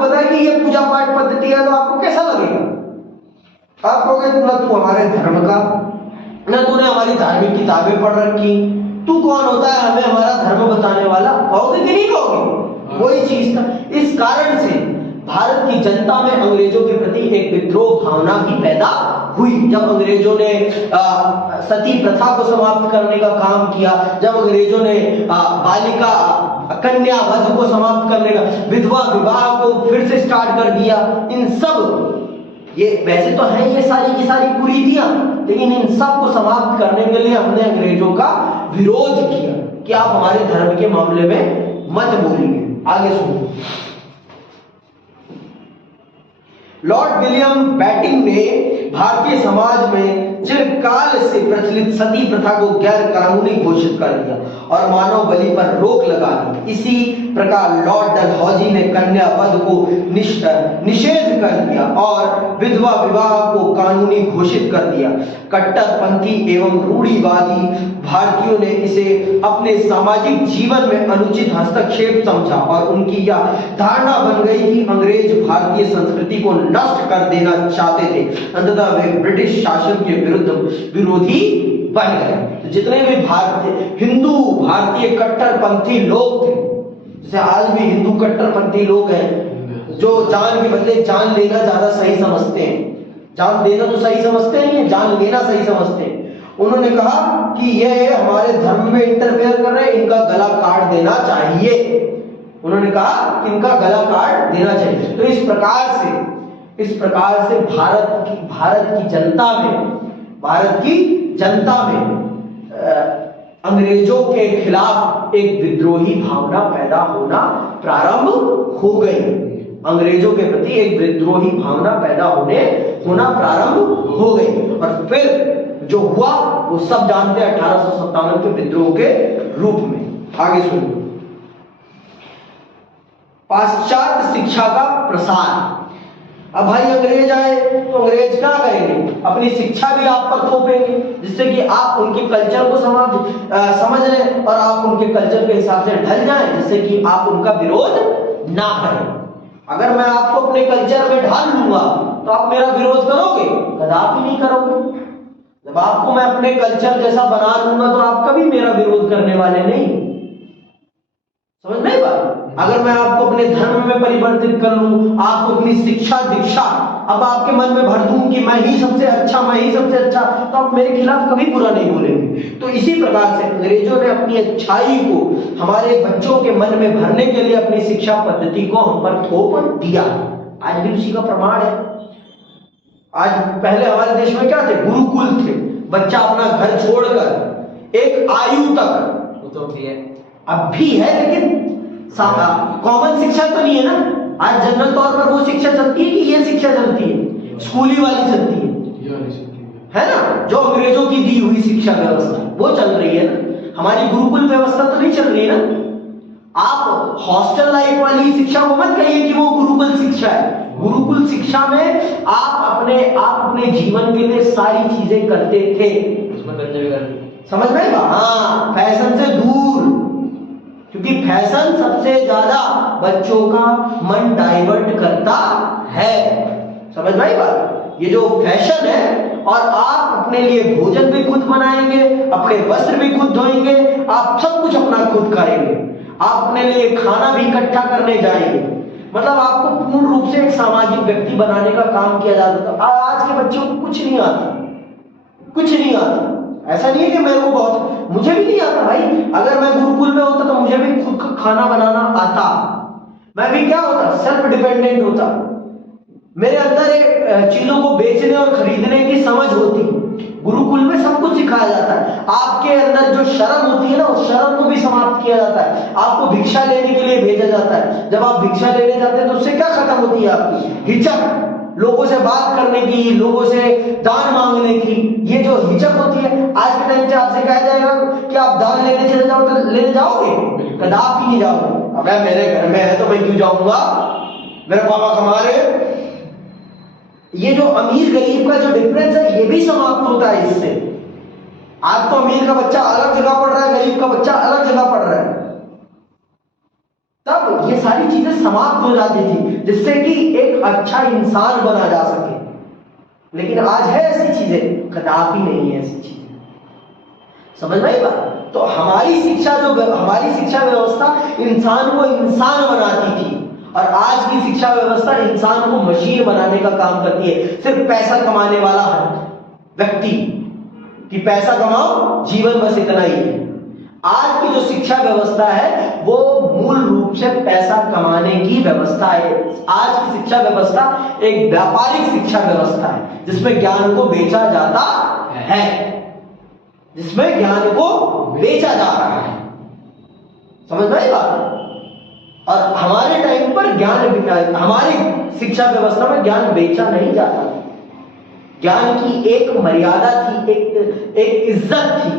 बताए कि ये पूजा पाठ पद्धति है, तो आपको कैसा लगेगा? आप कहोगे ना तू हमारे धर्म का, ना तूने हमारी धार्मिक किताबें पढ़ रखी, तू कौन होता है हमें हमारा धर्म बताने वाला? कहोगे कि नहीं कहोगे? वही चीज था। इस कारण से भारत की जनता में अंग्रेजों के प्रति एक विद्रोह भावना की पैदा हुई। जब अंग्रेजों ने सती प्रथा को समाप्त करने का काम किया, जब अंग्रेजों ने बालिका कन्या वध को समाप्त करने का, विधवा विवाह को फिर से स्टार्ट कर दिया, इन सब, ये वैसे तो है ये सारी की सारी कुरीतियां, लेकिन इन सब को समाप्त करने के लिए हमने अंग्रेजों का विरोध किया कि आप हमारे धर्म के मामले में मत बोलिए। आगे सुनिए। लॉर्ड विलियम बैटिंग ने भारतीय समाज में चिरकाल से प्रचलित सती प्रथा को गैर कानूनी घोषित कर दिया और मानव बलि पर रोक लगा दी। इसी प्रकार लॉर्ड डलहौजी ने कन्या वध को निषेध कर दिया और विधवा विवाह को कानूनी घोषित कर दिया। कट्टरपंथी एवं रूढ़िवादी भारतीयों ने इसे अपने सामाजिक जीवन में अनुचित हस्तक्षेप समझा और उनकी यह धारणा बन गई कि अंग्रेज भारतीय संस्कृति को नष्ट कर देना चाहते थे। अंततः वे ब्रिटिश शासन के विरोधी बन गए। तो जितने भी भारतीय कट्टरपंथी लोग थे, जैसे आज भी हिंदू कट्टरपंथी लोग हैं जो जान के बदले जान लेना ज्यादा सही समझते हैं। जान देना तो सही समझते नहीं है, जान लेना सही समझते हैं। उन्होंने कहा कि ये हमारे धर्म में इंटरफेयर कर रहे हैं, इनका गला काट देना चाहिए। उन्होंने कहा इनका गला काट देना चाहिए। तो इस प्रकार से भारत की जनता में अंग्रेजों के खिलाफ एक विद्रोही भावना पैदा होना प्रारंभ हो गई। अंग्रेजों के प्रति एक विद्रोही भावना पैदा होना प्रारंभ हो गई और फिर जो हुआ वो सब जानते हैं, 1857 के विद्रोह के रूप में। आगे सुनिए। पाश्चात्य शिक्षा का प्रसार। अब भाई अंग्रेज आए तो अंग्रेज क्या करेंगे? अपनी शिक्षा भी आप पर थोपेंगे, जिससे कि आप उनके कल्चर को समझ लें और आप उनके कल्चर के हिसाब से ढल जाएं, जिससे कि आप उनका विरोध ना करें। अगर मैं आपको अपने कल्चर में ढाल लूंगा तो आप मेरा विरोध करोगे? कदापि नहीं करोगे। जब आपको मैं अपने कल्चर जैसा बना लूंगा तो आप कभी मेरा विरोध करने वाले नहीं। समझ में बात? अगर मैं आपको अपने धर्म में परिवर्तित कर लूं, आपको अपनी शिक्षा दीक्षा अब आपके मन में भर दूं कि मैं ही सबसे अच्छा, तो आप मेरे खिलाफ कभी बुरा नहीं बोलेंगे। तो इसी प्रकार से अंग्रेजों ने अपनी अच्छाई को हमारे बच्चों के मन में भरने के लिए अपनी शिक्षा पद्धति को हम पर थोप दिया। आज भी उसी का प्रमाण है। आज पहले हमारे देश में क्या थे? गुरुकुल थे। बच्चा अपना घर छोड़कर एक आयु तक, तो अब भी है, लेकिन कॉमन शिक्षा तो नहीं है ना। आज जनरल तौर पर वो शिक्षा चलती है कि ये शिक्षा चलती है, स्कूली वाली चलती है ना, जो अंग्रेजों की दी हुई शिक्षा व्यवस्था वो चल रही है ना। हमारी गुरुकुल व्यवस्था तो नहीं चल रही है ना। आप हॉस्टल लाइफ वाली शिक्षा को मत कहिए कि वो गुरुकुल शिक्षा है। गुरुकुल शिक्षा में आप अपने जीवन के लिए सारी चीजें करते थे। समझ में? हाँ, फैशन से दूर, क्योंकि फैशन सबसे ज्यादा बच्चों का मन डाइवर्ट करता है। समझ में आई बात? ये जो फैशन है, और आप अपने लिए भोजन भी खुद बनाएंगे, अपने वस्त्र भी खुद धोएंगे, आप सब कुछ अपना खुद करेंगे, आप अपने लिए खाना भी इकट्ठा करने जाएंगे। मतलब आपको पूर्ण रूप से एक सामाजिक व्यक्ति बनाने का काम किया जाता था। आज के बच्चों को कुछ नहीं आता। कुछ नहीं आता। ऐसा नहीं है कि मेरे को बहुत, मुझे भी नहीं आता भाई। अगर मैं गुरुकुल में होता तो मुझे भी खुद का खाना बनाना आता, मैं भी क्या होता, सेल्फ डिपेंडेंट होता। मेरे अंदर एक चीजों को बेचने और खरीदने की समझ होती। गुरुकुल में सब कुछ सिखाया जाता है। आपके अंदर जो शर्म होती है ना, उस शर्म को भी समाप्त किया जाता है। आपको भिक्षा लेने के लिए भेजा जाता है। जब आप भिक्षा लेने जाते हैं तो उससे क्या खत्म होती है आपकी हिचक, लोगों से बात करने की, लोगों से दान मांगने की। ये जो हिचक होती है, आज के टाइम से आपसे कहा जाएगा कि आप दान लेने चले जाओ तो लेने जाओगे? कदापि नहीं जाओगे। अब मेरे घर में है तो मैं क्यों जाऊंगा, मेरे पापा कमा रहे। ये जो अमीर गरीब का जो डिफरेंस है, ये भी समाप्त होता है इससे। आज तो अमीर का बच्चा अलग जगह पढ़ रहा है, गरीब का बच्चा अलग जगह पढ़ रहा है। तब ये सारी चीजें समाप्त हो जाती थी, जिससे कि एक अच्छा इंसान बना जा सके। लेकिन आज है ऐसी चीजें? कदापि नहीं है ऐसी चीजें। समझ में आई बात? तो हमारी शिक्षा व्यवस्था इंसान को इंसान बनाती थी, और आज की शिक्षा व्यवस्था इंसान को मशीन बनाने का काम करती है। सिर्फ पैसा कमाने वाला व्यक्ति कि पैसा कमाओ, जीवन बस इतना ही है। आज की जो शिक्षा व्यवस्था है वो मूल रूप से पैसा कमाने की व्यवस्था है। आज की शिक्षा व्यवस्था एक व्यापारिक शिक्षा व्यवस्था है, जिसमें ज्ञान को बेचा जाता है, जिसमें ज्ञान को बेचा जा रहा है। समझ में आई बात? और हमारे टाइम पर ज्ञान, हमारी शिक्षा व्यवस्था में ज्ञान बेचा नहीं जाता। ज्ञान की एक मर्यादा थी, एक इज्जत थी।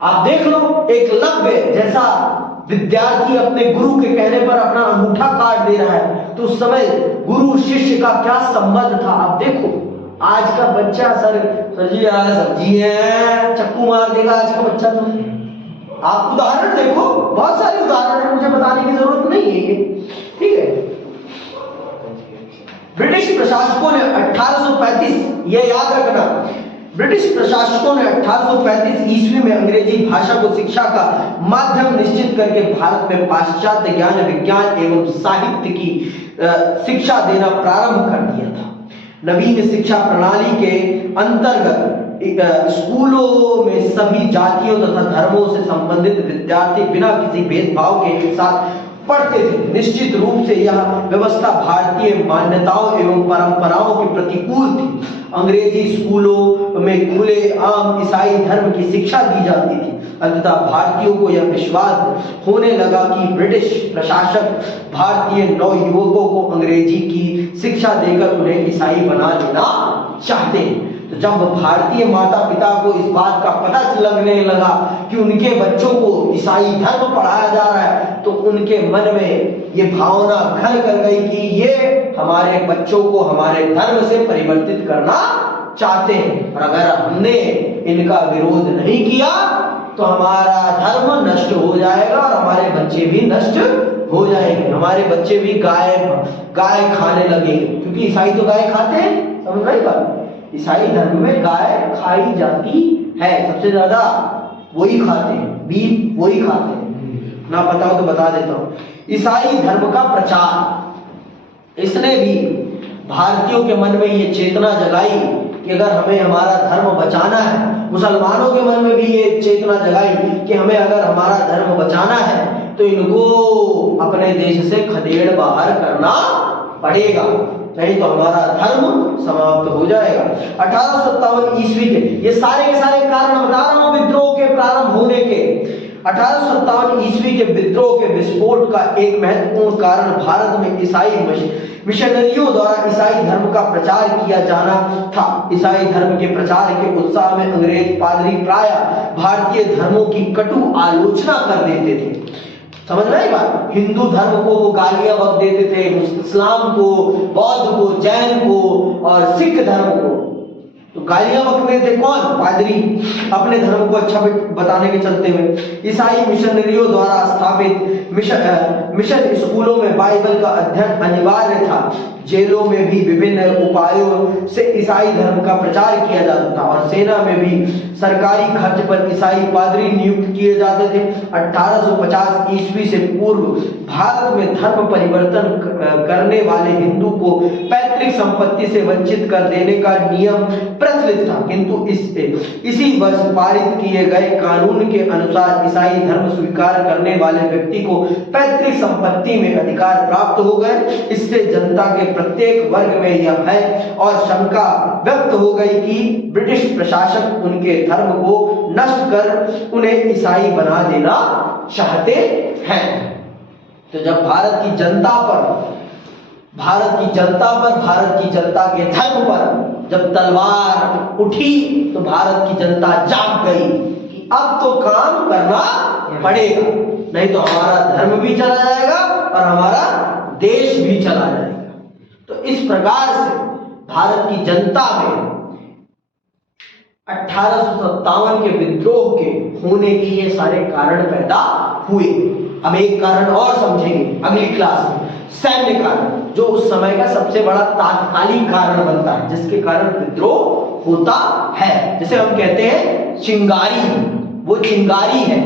आप देख लो, एकलव्य जैसा विद्यार्थी अपने गुरु के कहने पर अपना अंगूठा काट दे रहा है, तो उस समय गुरु शिष्य का क्या संबंध था। आप देखो आज का बच्चा, सर जी यार सब्जी है, चक्कू मार देगा आज का बच्चा। तो आप उदाहरण देखो, बहुत सारे उदाहरण है, मुझे बताने की जरूरत नहीं है ये, ठीक है। ब्रिटिश प्रशासकों ने 1835, ये याद रखना, ब्रिटिश प्रशासकों ने 1835 ईस्वी में अंग्रेजी भाषा को शिक्षा का माध्यम निश्चित करके भारत में पाश्चात्य ज्ञान, विज्ञान एवं साहित्य की शिक्षा देना प्रारंभ कर दिया था। नवीन शिक्षा प्रणाली के अंतर्गत स्कूलों में सभी जातियों तथा धर्मों से संबंधित विद्यार्थी बिना किसी भेदभाव के एक साथ पढ़ते थे। निश्चित रूप से यह व्यवस्था भारतीय मान्यताओं एवं परंपराओं के प्रतिकूल थी। अंग्रेजी स्कूलों में खुले आम ईसाई धर्म की शिक्षा दी जाती थी। अंततः भारतीयों को यह विश्वास होने लगा कि ब्रिटिश प्रशासक भारतीय नवयुवकों को अंग्रेजी की शिक्षा देकर उन्हें ईसाई बना देना चाहते हैं। तो जब भारतीय माता पिता को इस बात का पता लगने लगा कि उनके बच्चों को ईसाई धर्म पढ़ाया जा रहा है, तो उनके मन में ये भावना घर कर गई कि ये हमारे बच्चों को हमारे धर्म से परिवर्तित करना चाहते हैं, और अगर हमने इनका विरोध नहीं किया तो हमारा धर्म नष्ट हो जाएगा और हमारे बच्चे भी नष्ट हो जाएंगे। हमारे बच्चे भी गाय खाने लगेंगे, क्योंकि ईसाई तो गाय खाते हैं। समझ रहे बात? ईसाई धर्म में गाय खाई जाती है, सबसे ज्यादा वही खाते हैं, बीफ वही खाते हैं। ना पता हो तो बता देता हूं। ईसाई धर्म का प्रचार, इसने भी भारतीयों के मन में ये चेतना जगाई कि अगर हमें हमारा धर्म बचाना है। मुसलमानों के मन में भी ये चेतना जगाई कि हमें अगर हमारा धर्म बचाना है तो इनको अपने देश से खदेड़ बाहर करना पड़ेगा, नहीं तो हमारा धर्म समाप्त हो जाएगा। 1857 ईस्वी के ये सारे के सारे कारण बता रहा हूं विद्रोह के प्रारंभ होने के। 1857 ईस्वी के विद्रोह के विस्फोट का एक महत्वपूर्ण कारण भारत में ईसाई मिशनरियों द्वारा ईसाई धर्म का प्रचार किया जाना था। ईसाई धर्म के प्रचार के उत्साह में अंग्रेज पादरी प्राय भारतीय धर्मों की कटु आलोचना कर देते थे। समझ रहे बात? हिंदू धर्म को वो गालियां बक देते थे, इस्लाम को, बौद्ध को, जैन को और सिख धर्म को तो गालियां बकते थे। कौन? पादरी, अपने धर्म को अच्छा बताने के चलते हुए। ईसाई मिशनरियों द्वारा स्थापित मिशन स्कूलों में बाइबल का अध्ययन अनिवार्य था, जेलों में भी विभिन्न उपायों से ईसाई धर्म का प्रचार किया जाता था और सेना में भी सरकारी खर्च पर ईसाई पादरी नियुक्त किए जाते थे। 1850 ईस्वी से पूर्व भारत में धर्म परिवर्तन करने वाले हिंदू को पैतृक संपत्ति से वंचित कर देने का नियम प्रचलित था, किंतु इसी वर्ष पारित किए गए कानून के अनुसार ईसाई धर्म स्वीकार करने वाले व्यक्ति को पैतृक संपत्ति में अधिकार प्राप्त हो गए। इससे जनता के प्रत्येक वर्ग में यह भय और शंका व्यक्त हो गई कि ब्रिटिश प्रशासक उनके धर्म को नष्ट कर उन्हें ईसाई बना देना चाहते हैं। तो जब भारत की जनता के धर्म पर जब तलवार उठी तो भारत की जनता जाग गई कि अब तो काम करना पड़ेगा, नहीं तो हमारा धर्म भी चला जाएगा और हमारा देश भी चला जाएगा। तो इस प्रकार से भारत की जनता में 1857 के विद्रोह के होने के ये सारे कारण पैदा हुए। अब एक कारण और समझेंगे अगली क्लास में, सैन्य कारण, जो उस समय का सबसे बड़ा तात्कालिक कारण बनता है जिसके कारण विद्रोह होता है। जैसे हम कहते हैं चिंगारी, वो चिंगारी है।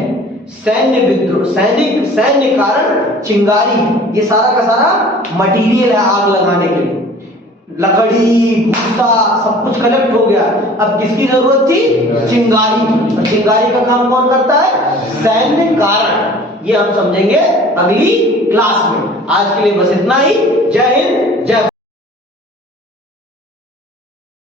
सैन्य विद्रोह, सैन्य कारण चिंगारी, ये सारा का सारा मटेरियल है आग लगाने के लिए। लकड़ी, भूसा सब कुछ कलेक्ट हो गया, अब किसकी जरूरत थी? चिंगारी। और चिंगारी का काम कौन करता है? सैन्य कारण। ये हम समझेंगे अगली क्लास में। आज के लिए बस इतना ही। जय हिंद, जय